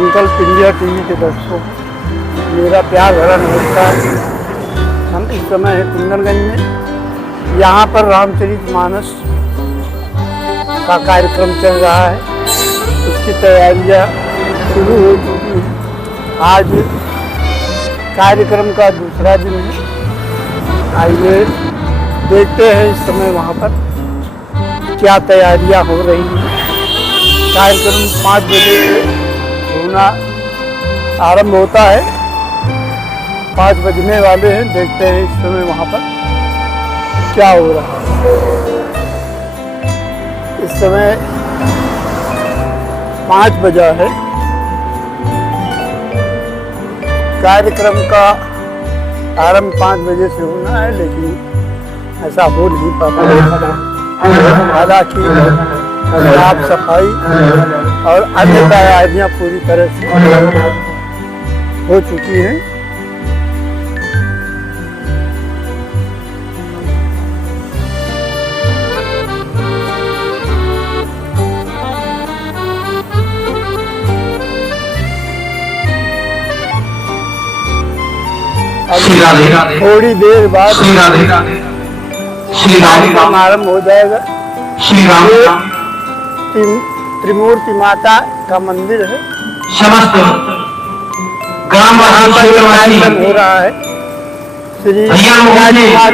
संकल्प India TV के दर्शकों को मेरा प्यार भरा नमस्कार। हम इस समय है कुंदनगंज में। यहाँ पर रामचरितमानस का कार्यक्रम चल रहा है, उसकी तैयारियाँ शुरू हो चुकी हैं। आज कार्यक्रम का दूसरा दिन है। आइए देखते हैं इस समय वहाँ पर क्या तैयारियाँ हो रही हैं। कार्यक्रम 5 बजे होना आरंभ होता है, 5 बजने वाले हैं। देखते हैं इस समय वहाँ पर क्या हो रहा है। इस समय 5 बजा है। कार्यक्रम का आरंभ 5 बजे से होना है, लेकिन ऐसा हो नहीं पाता। हालांकि साफ सफाई और अन्य तैयारियाँ पूरी तरह से हो चुकी हैं। थोड़ी देर बाद कार्यक्रम आरंभ हो जाएगा। त्रिमूर्ति माता का मंदिर है। समस्त ग्राम कार्यक्रम हो रहा है। श्री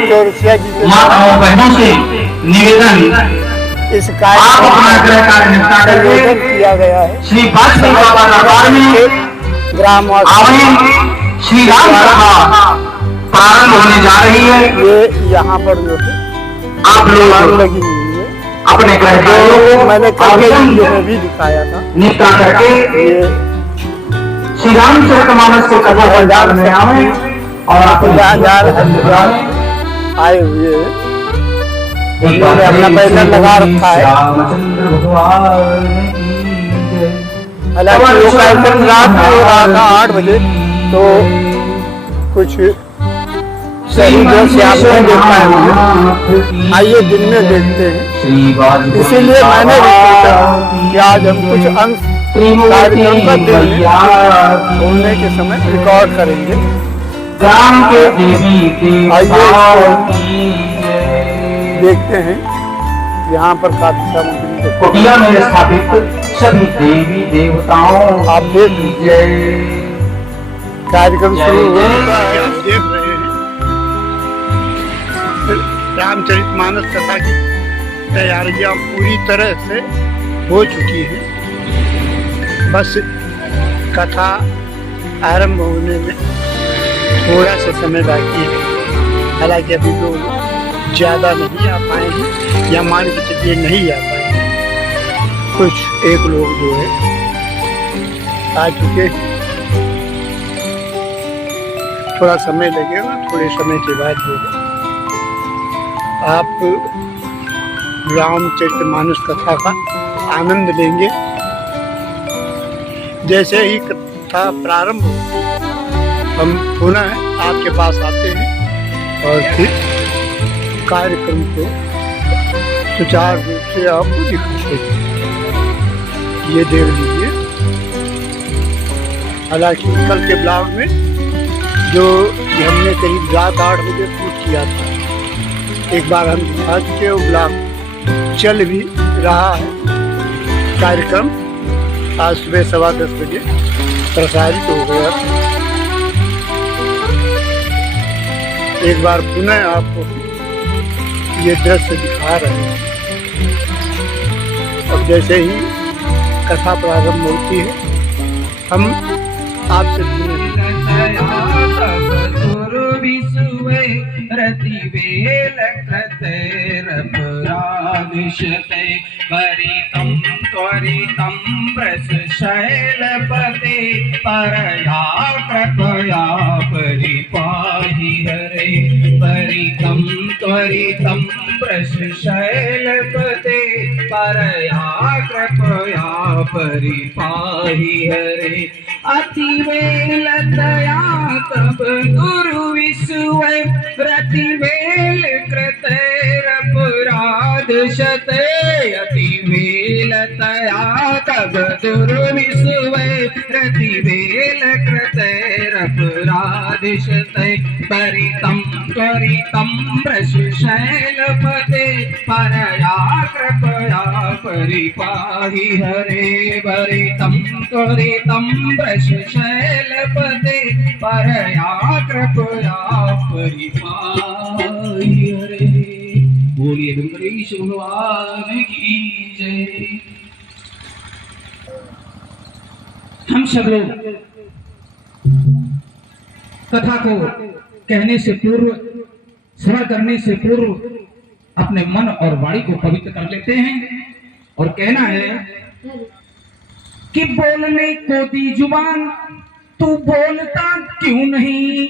चौरसिया जी के बहनों से निवेदन, इस कार्यक्रम का आयोजन किया गया है। श्री वाजपेयी बाबा दरबार में ग्रामवासी श्री राम कथा प्रारंभ होने जा रही है। ये यहाँ पर जो है आप लोग लगी हुई है। अपने ग्रहकार्यों को मैंने कल के वीडियो में भी दिखाया था। निपटा करके ये श्री रामचरितमानस को कथा पंडाल में आए और आपको आए हुए हैं। उन्होंने अपना बैनर लगा रखा है। हालांकि वो कार्यक्रम रात में हो रहा था 8 बजे, तो कुछ सही जो से आपने देखा है, आइए दिन में देखते हैं। इसीलिए मैंने भी सोचा कि आज हम कुछ अंश कार्यक्रम का दिन में घूमने के समय रिकॉर्ड करेंगे। आइए देखते हैं। यहाँ पर काफी सामग्री कुटिया में स्थापित सभी देवी देवताओं आप देख लीजिए। कार्यक्रम शुरू हो चुका है। आप देख रहे हैं रामचरितमानस कथा की तैयारियां पूरी तरह से हो चुकी हैं। बस कथा आरंभ होने में थोड़ा सा समय बाकी है। हालांकि अभी लोग ज़्यादा नहीं आ पाए हैं, या मान के चलिए नहीं आ पाए हैं। कुछ एक लोग जो है आ चुके हैं। थोड़ा समय लगेगा, थोड़े समय के बाद जो है आप रामचरितमानस कथा का आनंद लेंगे। जैसे ही कथा प्रारंभ होती है, हम पुनः आपके पास आते हैं और फिर कार्यक्रम को सुचारू रूप से आपको दिखाते हैं। ये देख लीजिए। हालांकि कल के ब्लॉग में जो हमने करीब रात 8 बजे शूट किया था, एक बार हम दिखा चुके। वो ब्लॉग चल भी रहा है। कार्यक्रम आज सुबह 10:15 बजे प्रसारित हो गया। एक बार पुनः आपको ये दृश्य दिखा रहे हैं। अब जैसे ही कथा प्रारंभ होती है, हम आपसे वरितं त्वरितं प्रशैलपते परया कृपया परिपाहि हरे। वरितं त्वरितं प्रशैलपते परया कृपया परिपाहि हरे। अतिवेलतया तब गुरु विसुवे प्रतिवेल कृतैरपराध शते। अतिवेलतया तब गुरु विसुवे रतिवेल कृतैरपराधिशतै परितं त्वरितं वृषशैलपते परया कृपया परिपाहि हरे परितं त्वरितं वृषशैलपते परया कृपया परिपाहि हरे। बोलिए वेंकटेश भगवान की जय। हम सब लोग कथा को कहने से पूर्व, श्रवण करने से पूर्व अपने मन और वाणी को पवित्र कर लेते हैं और कहना है कि बोलने को दी जुबान तू बोलता क्यों नहीं,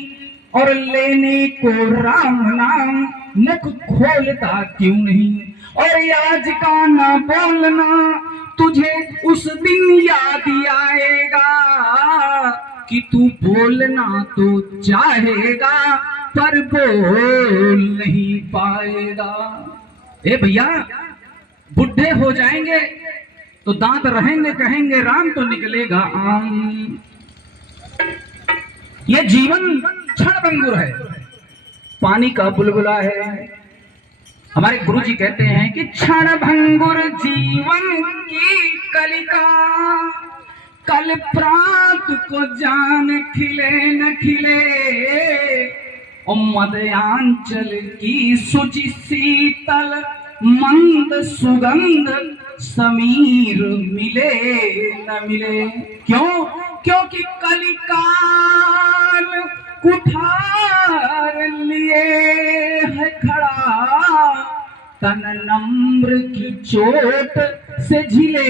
और लेने को राम नाम मुख खोलता क्यों नहीं, और आज का ना बोलना तुझे उस दिन याद आएगा कि तू बोलना तो चाहेगा पर बोल नहीं पाएगा। ए भैया, बुढ़े हो जाएंगे तो दांत रहेंगे, कहेंगे राम तो निकलेगा आम। ये जीवन क्षणभंगुर है, पानी का बुलबुला है। हमारे गुरु जी कहते हैं कि क्षणभंगुर जीवन की कलिका, कल प्रात को जान खिले न खिले, और मदयांचल की शुचि शीतल मंद सुगंध समीर मिले न मिले। क्यों? क्योंकि कलिकाल कुठार लिए है खड़ा, तन नम्र की चोट से झिले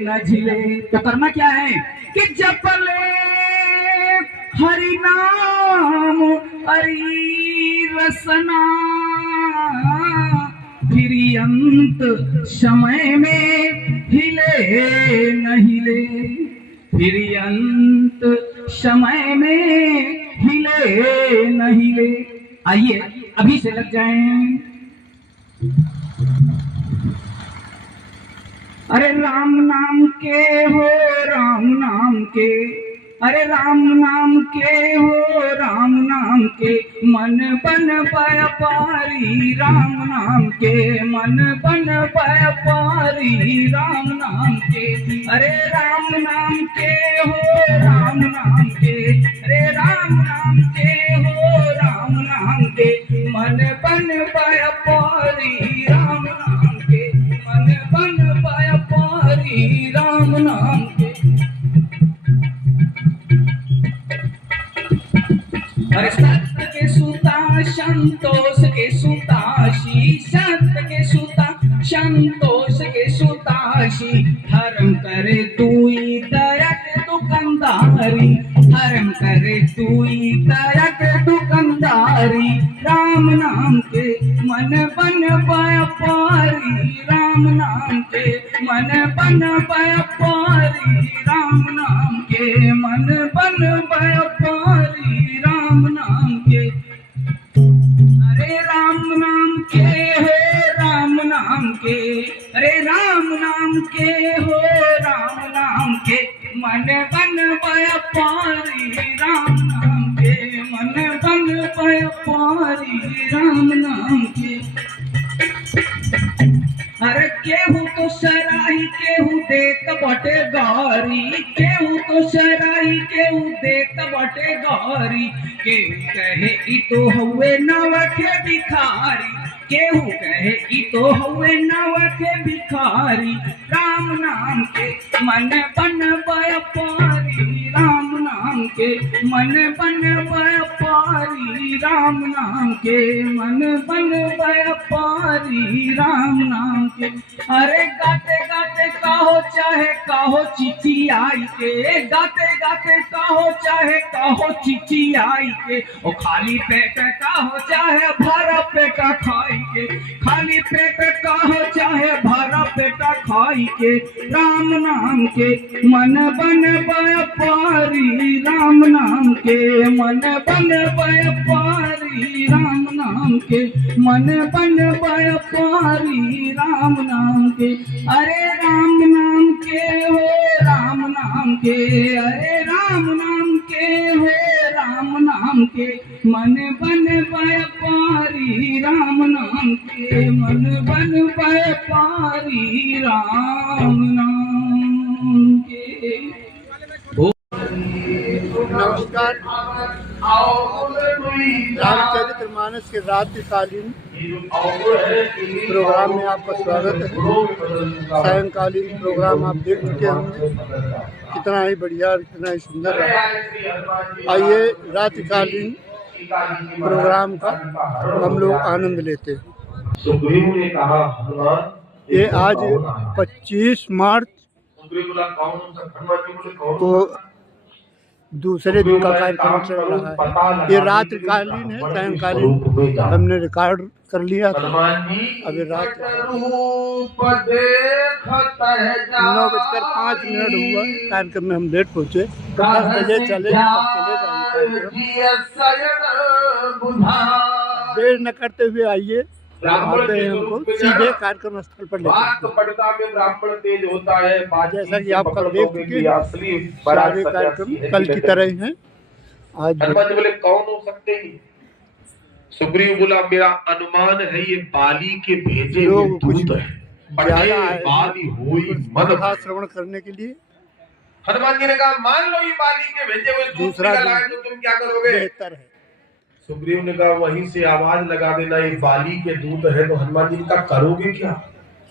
न झिले। तो करना क्या है कि जपले हरि नाम हरि रसना, फिर अंत समय में हिले न हिले, फिर अंत समय में हिले न हिले। आइए अभी से लग जाएं। अरे राम नाम के हो राम नाम के, अरे राम नाम के हो राम नाम के, मन बन पाया पारी राम नाम के, मन बन पाया पारी राम नाम के। अरे राम नाम के हो राम नाम के, अरे राम नाम के हो राम नाम के, मन बन पाया पारी राम नाम के, मन बन पाया पारी राम नाम के। अरे सत्य के सुता संतोष के सुताशी, सत्य के सुता संतोष के सुताशी, धर्म करे दुई तरक दुकानदारी, धर्म करे दुई तरक दुकानदारी, राम नाम के मन बन पाया पारी राम नाम के, मन बन पाया पारी राम नाम के, मन बन पाया पारी राम नाम के। अरे राम नाम के हो राम नाम के, अरे राम नाम के हो राम नाम के, मन बन पाया पारी राम नाम के, मन बन पाया पारी राम नाम के। अरे केहू तो सराही केहू देत बटे गारी, केहू तो सराही केहू देत बटे गारी, केहू कहे ई तो हुए नव के भिखारी, केहू कहे ई तो हुए नव के भिखारी, राम नाम के मन बन पाया पारी राम नाम के, मन बन पाया पारी राम नाम के, मन बन पाया पारी राम नाम के। अरे गाते गाते काहो चाहे काहो चिची आई के, गाते गाते काहो चाहे काहो चिची आई के, ओ खाली पेट काहो चाहे भरा पेट खाई के, खाली पेट काहो चाहे भरा पेट खाई के, राम नाम के मन बन पाया पारी राम नाम के, मन बन पाया पारी राम नाम के, मन बन पाया पारी राम नाम के। अरे राम नाम के हो राम नाम नाम के, अरे राम नाम के हो राम नाम के, मन बन व्यापारी राम नाम के, मन बन व्यापारी राम नाम के। नमस्कार। रामचरितमानस के रात्रिकालीन प्रोग्राम में आपका स्वागत है। सायंकालीन प्रोग्राम आप देख चुके होंगे, कितना ही बढ़िया, कितना ही सुंदर रहा। आइए रात्रिकालीन प्रोग्राम का हम लोग आनंद लेते हैं। सुग्रीव ने कहा हनुमान, ये आज 25 मार्च को दूसरे दिन का कार्यक्रम चल रहा है। ये रात्रिकालीन है, सायंकालीन हमने रिकॉर्ड कर लिया था। अभी रात 9:05 हुआ, कार्यक्रम में हम लेट पहुँचे। 10 बजे चलेगा देर न करते हुए आइए, आते हैं हमको सीधे कार्यक्रम स्थल पर ब्राह्मण तेज होता है। जैसा कि आप कल देख चुके हैं, सारे कार्यक्रम कल की तरह ही हैं। आज हनुमान बोले कौन हो सकते हैं? सुग्रीव बोला मेरा अनुमान है ये बाली के भेजे हुए दूत है, बाली होई मन श्रवण करने के लिए। हनुमान जी ने कहा मान लो ये बाली के भेजे हुए दूत निकल आए तो तुम क्या करोगे? बेहतर है। सुग्रीव ने कहा वहीं से आवाज लगा देना ये बाली के दूत है। तो हनुमान जी ने कहा करोगे क्या?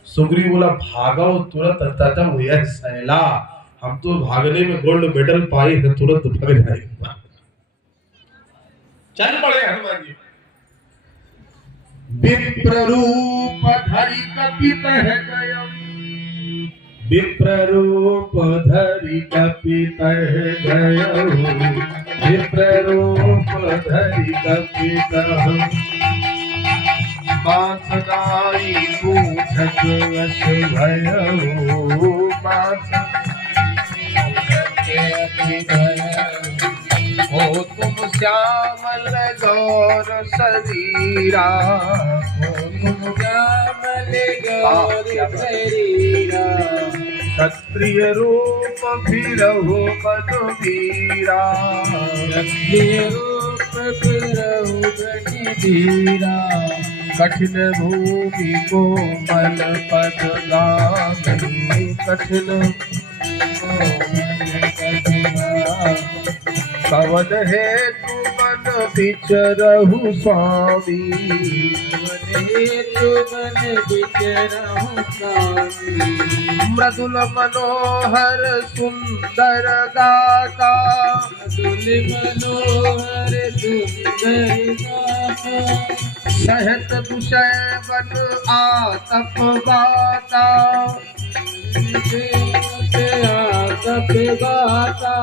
सुग्रीव बोला भागो तुरंत, तथा हुआ सैला, हम तो भागने में गोल्ड मेडल पाए हैं, तुरंत भाग जाएगा। चल पड़े हनुमान जी। विप्र रूप धरि कपित है गयम, विप्र रूप धरि कपित है गयम, विप्र रूप धरि कपित बांसुरी पूछत वश भयो, हो तुम श्यामल गौर शरीरा, हो तुम श्यामल गौर शरीरा, क्षत्रिय रूप फिरहु बनुवीरा, क्षत्रिय रूप फिरहु बनुवीरा, कठिन भूमि कोमल पद लागी, कठिन कवन हेतु मन विचरहु स्वामी, हेतु मन विचरहु स्वामी, मृदुल मनोहर सुंदर गाता, मृदुल मनोहर सुंदर गाता, सहत विषय बन आतप गाता, आतप गाता,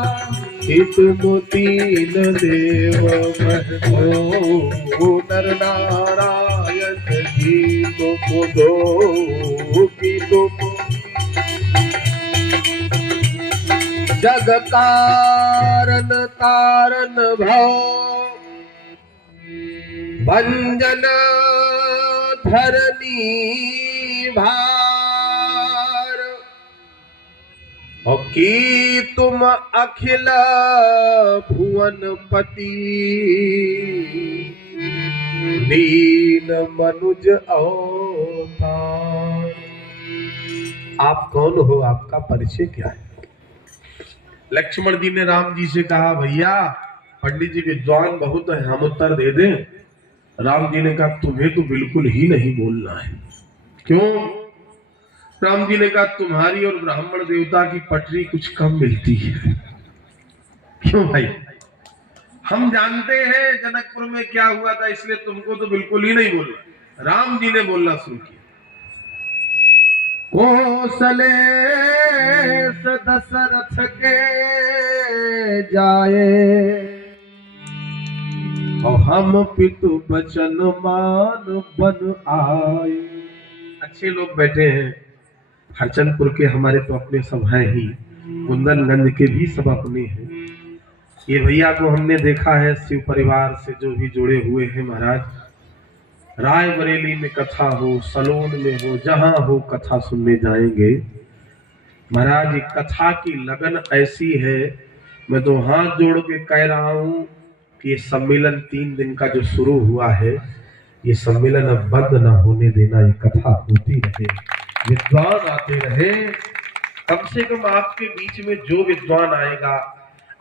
हित मोतीन देव महतो, नर नारायण जी तुम दो की तुम, जग कारण तारण भव, भंजन धरनी भार, और की तुम अखिल भुवन पति, दीन मनुज अवतार। आप कौन हो, आपका परिचय क्या है? लक्ष्मण जी ने राम जी से कहा भैया पंडित जी विद्वान बहुत है, हम उत्तर दे दें? राम जी ने कहा तुम्हें तो बिल्कुल ही नहीं बोलना है। क्यों? राम जी ने कहा तुम्हारी और ब्राह्मण देवता की पटरी कुछ कम मिलती है। क्यों भाई? हम जानते हैं जनकपुर में क्या हुआ था, इसलिए तुमको तो बिल्कुल ही नहीं बोलना। राम जी ने बोलना शुरू किया, कौशले दशरथ के जाए, और हम पितु बचन मान बन आए। अच्छे लोग बैठे हैं, हरचंदपुर के हमारे तो अपने सब हैं ही, कुंदनगंज के भी सब अपने हैं। ये भैया को हमने देखा है शिव परिवार से जो भी जुड़े हुए हैं महाराज, रायबरेली में कथा हो, सलोन में हो, जहां हो कथा सुनने जाएंगे महाराज ये कथा की लगन ऐसी है, मैं तो हाथ जोड़ के कह रहा हूं कि ये सम्मेलन 3 दिन का जो शुरू हुआ है, ये सम्मेलन अब बंद ना होने देना, ये कथा होती रहे, विद्वान आते रहे। कम से कम आपके बीच में जो विद्वान आएगा,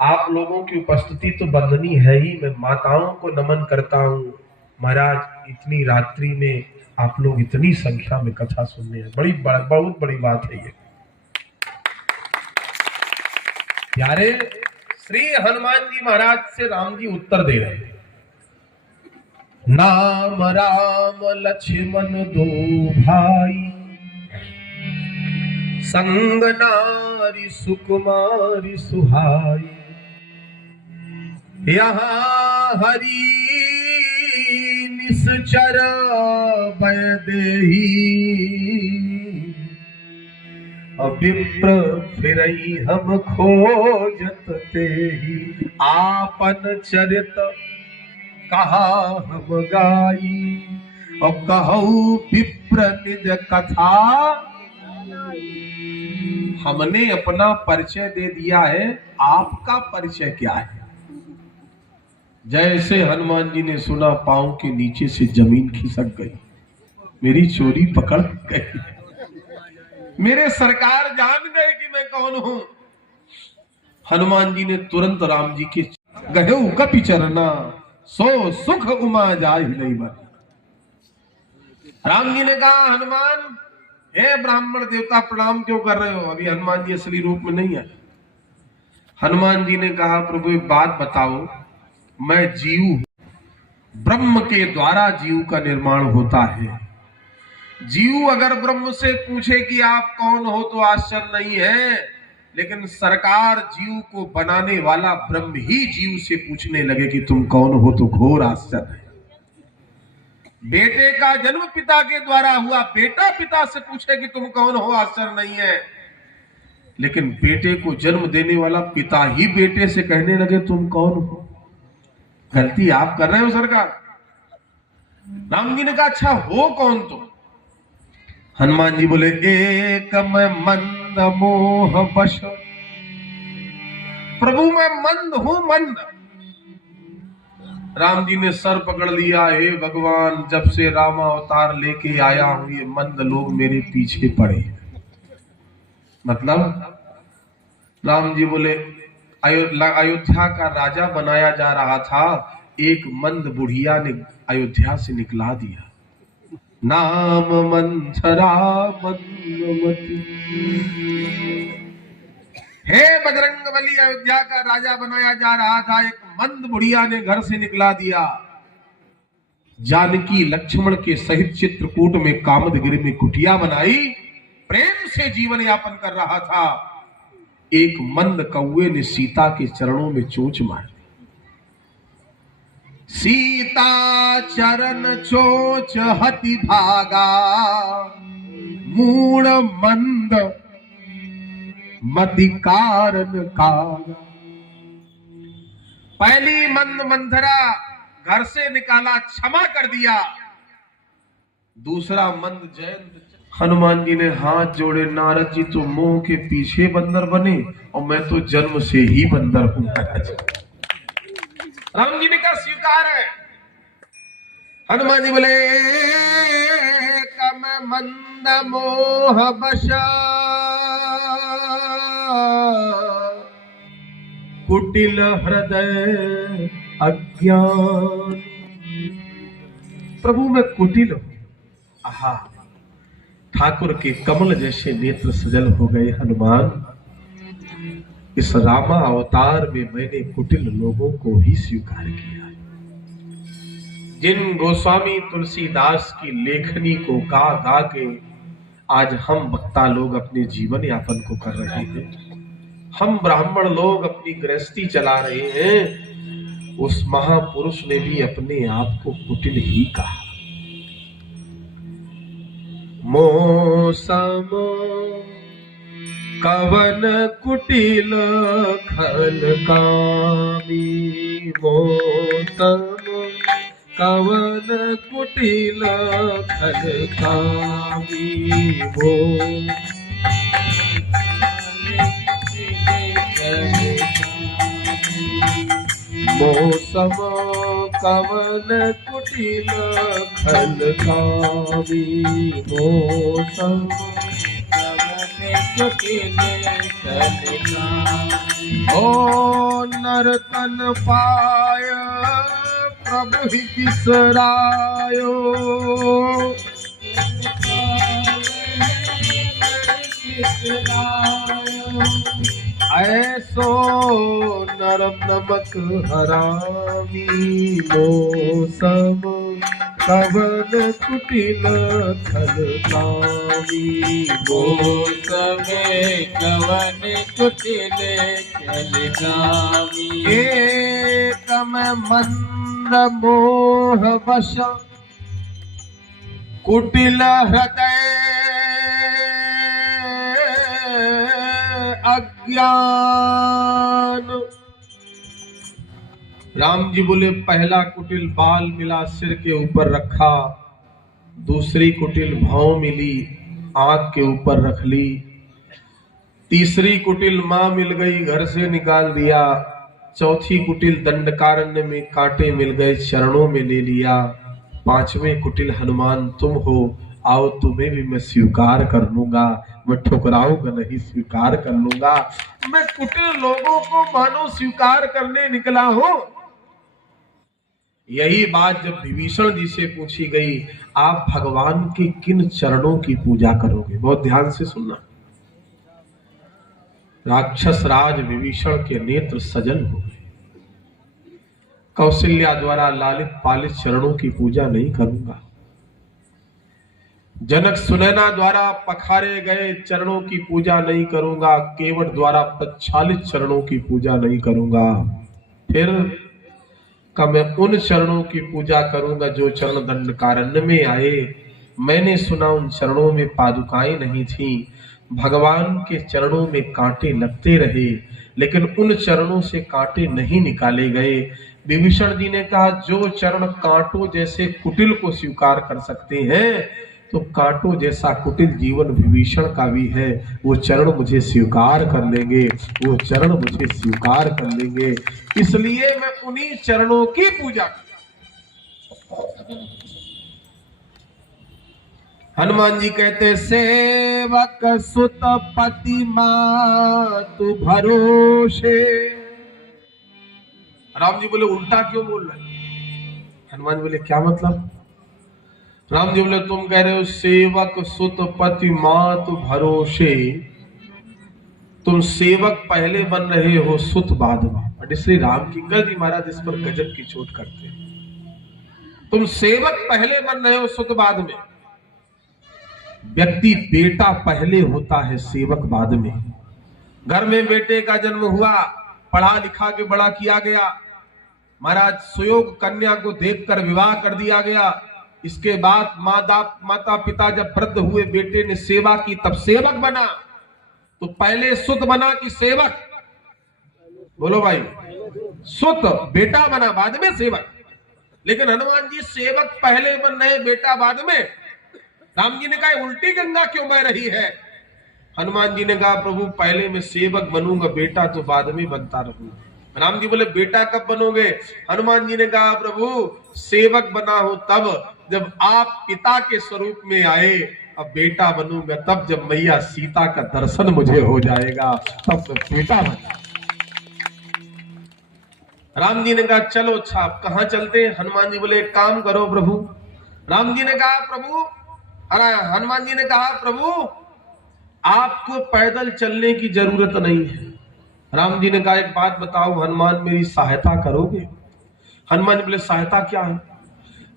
आप लोगों की उपस्थिति तो बंदनी है ही। मैं माताओं को नमन करता हूँ महाराज, इतनी रात्रि में आप लोग इतनी संख्या में कथा सुनने हैं, बहुत बड़ी बात है ये। प्यारे श्री हनुमान जी महाराज से राम जी उत्तर दे रहे हैं, नाम राम लक्ष्मण दो भाई, संग नारी सुकुमारी सुहाई, यहाँ हरि निश्चर वैदेही, विप्र फिरई हम खोजत तेहि, आपन चरित कहा हम गाई, और कहू विप्र निज कथा, हमने अपना परिचय दे दिया है, आपका परिचय क्या है? जैसे हनुमान जी ने सुना, पांव के नीचे से जमीन खिसक गई, मेरी चोरी पकड़ गई, मेरे सरकार जान गए कि मैं कौन हूं। हनुमान जी ने तुरंत राम जी के गहेऊ कपि चरना, सो सुख उमा जाहि नहीं बन। राम जी ने कहा, हनुमान हे ब्राह्मण देवता प्रणाम क्यों कर रहे हो? अभी हनुमान जी असली रूप में नहीं आए। हनुमान जी ने कहा, प्रभु एक बात बताओ, मैं जीव हूं, ब्रह्म के द्वारा जीव का निर्माण होता है। जीव अगर ब्रह्म से पूछे कि आप कौन हो तो आश्चर्य नहीं है, लेकिन सरकार जीव को बनाने वाला ब्रह्म ही जीव से पूछने लगे कि तुम कौन हो तो घोर आश्चर्य है। बेटे का जन्म पिता के द्वारा हुआ, बेटा पिता से पूछे कि तुम कौन हो, आश्चर्य नहीं है, लेकिन बेटे को जन्म देने वाला पिता ही बेटे से कहने लगे तुम कौन हो। गलती आप कर रहे हो सरकार। राम जी ने कहा, अच्छा हो कौन तुम? हनुमान जी बोले, एक मैं मंद मोह वश, प्रभु मैं मंद हूं, मंद। राम जी ने सर पकड़ लिया, हे भगवान, जब से राम अवतार लेके आया हूं, ये मंद लोग मेरे पीछे पड़े। मतलब राम जी बोले, अयोध्या का राजा बनाया जा रहा था, एक मंद बुढ़िया ने अयोध्या से निकला दिया। नाम मंथरा मंदमती, हे बजरंगबली, अयोध्या का राजा बनाया जा रहा था, एक मंद बुढ़िया ने घर से निकला दिया। जानकी लक्ष्मण के सहित चित्रकूट में कामदगिरी में कुटिया बनाई, प्रेम से जीवन यापन कर रहा था। एक मंद कौवे ने सीता के चरणों में चोंच मारी। सीता चरण चोंच हति भागा, मूण मंद मति कारण कागा। पहली मंद मंथरा घर से निकाला, क्षमा कर दिया। दूसरा मंद जयंत। हनुमान जी ने हाथ जोड़े, नारद जी तो मोह के पीछे बंदर बने और मैं तो जन्म से ही बंदर हूं महाराज। राम जी ने कहा स्वीकार है। हनुमान जी बोले, कम मंद मोह वश, कुटिल हृदय अज्ञान। प्रभु मैं कुटिल हूं। आहा, ठाकुर के कमल जैसे नेत्र सजल हो गए। हनुमान, इस रामा अवतार में मैंने कुटिल लोगों को ही स्वीकार किया। जिन गोस्वामी तुलसीदास की लेखनी को गा गा के आज हम वक्ता लोग अपने जीवन यापन को कर रहे हैं, हम ब्राह्मण लोग अपनी गृहस्थी चला रहे हैं, उस महापुरुष ने भी अपने आप को कुटिल ही कहा। मौसम कवन कुटिल खल कामी, मौसम कवन कुटिल खल कामी। मौसम कवन कुटिल खल कामी, मौसम ओ नरतन पाय प्रभु ही बिसरायो, ऐसो नरम नमक हरामी, मौसम कवन कुटिल खल कामी, मौसम कवन कुटिल खल कामी। एकम मंद मोह वश कुटिल हृदय अज्ञान। राम जी बोले पहला कुटिल बाल मिला सिर के ऊपर रखा, दूसरी कुटिल भौं मिली आंख के ऊपर रख ली, तीसरी कुटिल मां मिल गई घर से निकाल दिया, चौथी कुटिल दंडकारण्य में कांटे मिल गए चरणों में ले लिया, पांचवें कुटिल हनुमान तुम हो, आओ तुम्हें भी मैं स्वीकार कर लूंगा, मैं ठुकराऊंगा नहीं स्वीकार कर लूंगा। मैं कुटिल लोगों को मानो स्वीकार करने निकला हूं। यही बात जब विभीषण जी से पूछी गई, आप भगवान के किन चरणों की पूजा करोगे? बहुत ध्यान से सुनना। राक्षस राज विभीषण के नेत्र सजल हो गए। कौशल्या द्वारा लालित पालित चरणों की पूजा नहीं करूंगा, जनक सुनैना द्वारा पखारे गए चरणों की पूजा नहीं करूंगा, केवट द्वारा प्रक्षालित चरणों की पूजा नहीं करूंगा, फिर का मैं उन चरणों की पूजा करूंगा जो चरण दंडकारण्य में आए। मैंने सुना उन चरणों में पादुकाएं नहीं थी, भगवान के चरणों में कांटे लगते रहे, लेकिन उन चरणों से कांटे नहीं निकाले गए। विभीषण जी ने कहा, जो चरण कांटों जैसे कुटिल को स्वीकार कर सकते हैं, तो कांटों जैसा कुटिल जीवन विभीषण का भी है। वो चरण मुझे स्वीकार कर लेंगे, वो चरण मुझे स्वीकार कर लेंगे, इसलिए मैं उन्हीं चरणों की पूजा। हनुमान जी कहते, सेवक सुत पति मातु भरोसे। राम जी बोले उल्टा क्यों बोल रहे? हनुमान बोले क्या मतलब? राम जी बोले तुम कह रहे हो सेवक सुत पति मातु भरोसे, तुम सेवक पहले बन रहे हो, सुत बाद में। श्री राम किंकर जी महाराज इस पर गजब की चोट करते हैं। तुम सेवक पहले बन रहे हो, सुत बाद में। व्यक्ति बेटा पहले होता है, सेवक बाद में। घर में बेटे का जन्म हुआ, पढ़ा लिखा के बड़ा किया गया, महाराज सुयोग कन्या को देखकर विवाह कर दिया गया। इसके बाद माता पिता जब वृद्ध हुए, बेटे ने सेवा की, तब सेवक बना। तो पहले सुत बना कि सेवक? बोलो भाई। सुत बेटा बना, बाद में सेवक। लेकिन हनुमान जी सेवक पहले बन रहे, बेटा बाद में। राम जी ने कहा उल्टी गंगा क्यों बह रही है? हनुमान जी ने कहा प्रभु पहले मैं सेवक बनूंगा, बेटा तो बाद में बनता रहूंगा। राम जी बोले बेटा कब बनोगे? हनुमान जी ने कहा प्रभु सेवक बना हो तब जब आप पिता के स्वरूप में आए, अब बेटा बनूंगा तब जब मैया सीता का दर्शन मुझे हो जाएगा, तब तो बेटा बना। राम जी ने कहा चलो अच्छा आप कहां चलते? हनुमान जी बोले एक काम करो प्रभु। राम जी ने कहा प्रभु, हनुमान जी ने कहा प्रभु आपको पैदल चलने की जरूरत नहीं है। राम जी ने कहा एक बात बताओ हनुमान, मेरी सहायता करोगे? हनुमान जी बोले सहायता क्या है?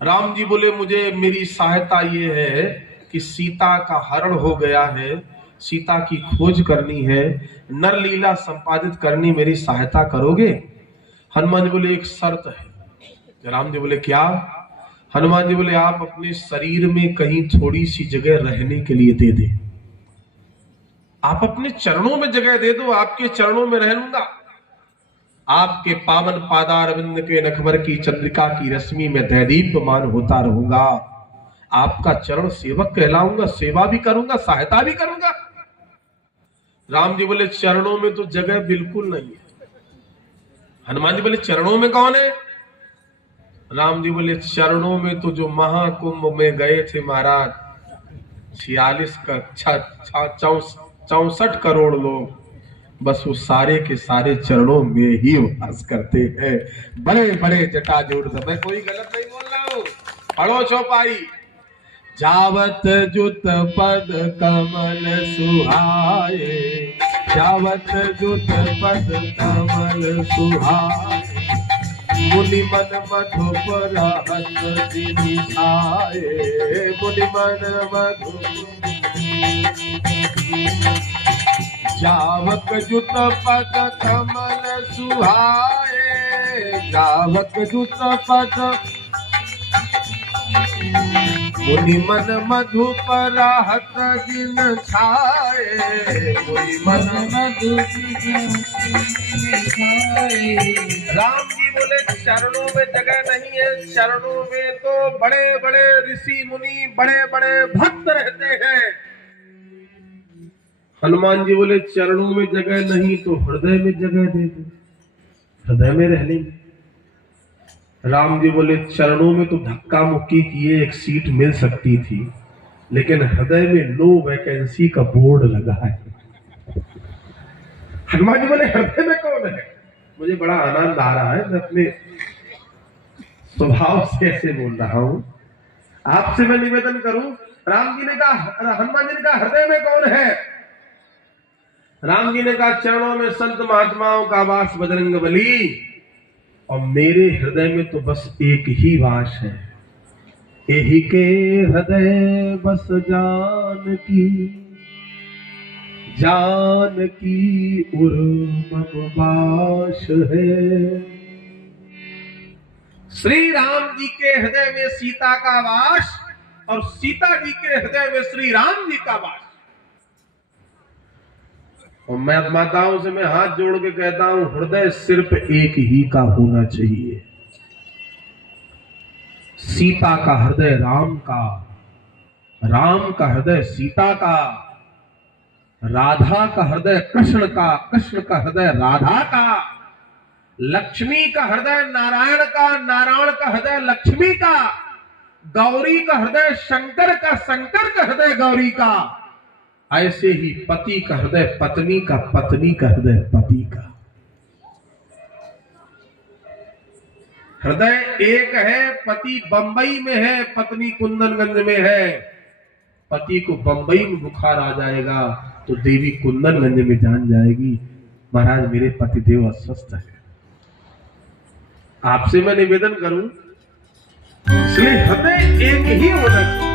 राम जी बोले मुझे मेरी सहायता ये है कि सीता का हरण हो गया है, सीता की खोज करनी है, नरलीला संपादित करनी, मेरी सहायता करोगे? हनुमान जी बोले एक शर्त है। राम जी बोले क्या? हनुमान जी बोले आप अपने शरीर में कहीं थोड़ी सी जगह रहने के लिए दे दे, आप अपने चरणों में जगह दे दो, आपके चरणों में रह लूंगा। आपके पावन पादारविंद के नखबर की चंद्रिका की रश्मि में दैदीप्यमान होता रहूंगा, आपका चरण सेवक कहलाऊंगा, सेवा भी करूंगा, सहायता भी करूंगा। राम जी बोले चरणों में तो जगह बिल्कुल नहीं है। हनुमान जी बोले चरणों में कौन है? राम जी बोले चरणों में तो जो महाकुंभ में गए थे महाराज 46 का 64 करोड़ लोग, बस वो सारे के सारे चरणों में ही वास करते हैं। बड़े बड़े जटाजूट, मैं कोई गलत नहीं बोल रहा हूँ, पढ़ो चौपाई। जावत जुत पद कमल सुहाए, जावत जुत पद कमल सुहाए, मुनि मन मधुपर हत जिनि छाए, मुनि मन मधु। जावक जुत पद कमल सुहाए, जावक जुत पद मुनि मन मधुपर हत जिन छाए, मुनि मन मधु। राम जी बोले चरणों में जगह नहीं है, चरणों में तो बड़े बड़े ऋषि मुनि बड़े बड़े भक्त रहते हैं। हनुमान जी बोले चरणों में जगह नहीं तो हृदय में जगह दे दो, हृदय में रह लेंगे। राम जी बोले चरणों में तो धक्का मुक्की किए एक सीट मिल सकती थी, लेकिन हृदय में नो वैकेंसी का बोर्ड लगा है। हनुमान जी बोले हृदय में कौन है? मुझे बड़ा आनंद आ रहा है, मैं अपने स्वभाव से ऐसे बोल रहा हूं। आपसे मैं निवेदन करूं, राम जी ने कहा, हनुमान जी ने कहा हृदय में कौन है? राम जी ने कहा चरणों में संत महात्माओं का वास बजरंग बली, और मेरे हृदय में तो बस एक ही वास है। यही के हृदय बस जानकी, जानकी उर्मम वास है। श्री राम जी के हृदय में सीता का वास और सीता जी के हृदय में श्री राम जी का वास। और मैं माताओं से मैं हाथ जोड़ के कहता हूं, हृदय सिर्फ एक ही का होना चाहिए। सीता का हृदय राम का, राम का हृदय सीता का, राधा का हृदय कृष्ण का, कृष्ण का हृदय राधा का, लक्ष्मी का हृदय नारायण का, नारायण का हृदय लक्ष्मी का, गौरी का हृदय शंकर का, शंकर का हृदय गौरी का। ऐसे ही पति का हृदय पत्नी का, पत्नी का हृदय पति का। हृदय एक है, पति बंबई में है, पत्नी कुंदनगंज में है। पति को बंबई में बुखार आ जाएगा तो देवी कुंदनगंज में जान जाएगी, महाराज मेरे पतिदेव अस्वस्थ है। आपसे मैं निवेदन करूं, इसलिए हृदय एक ही होना चाहिए।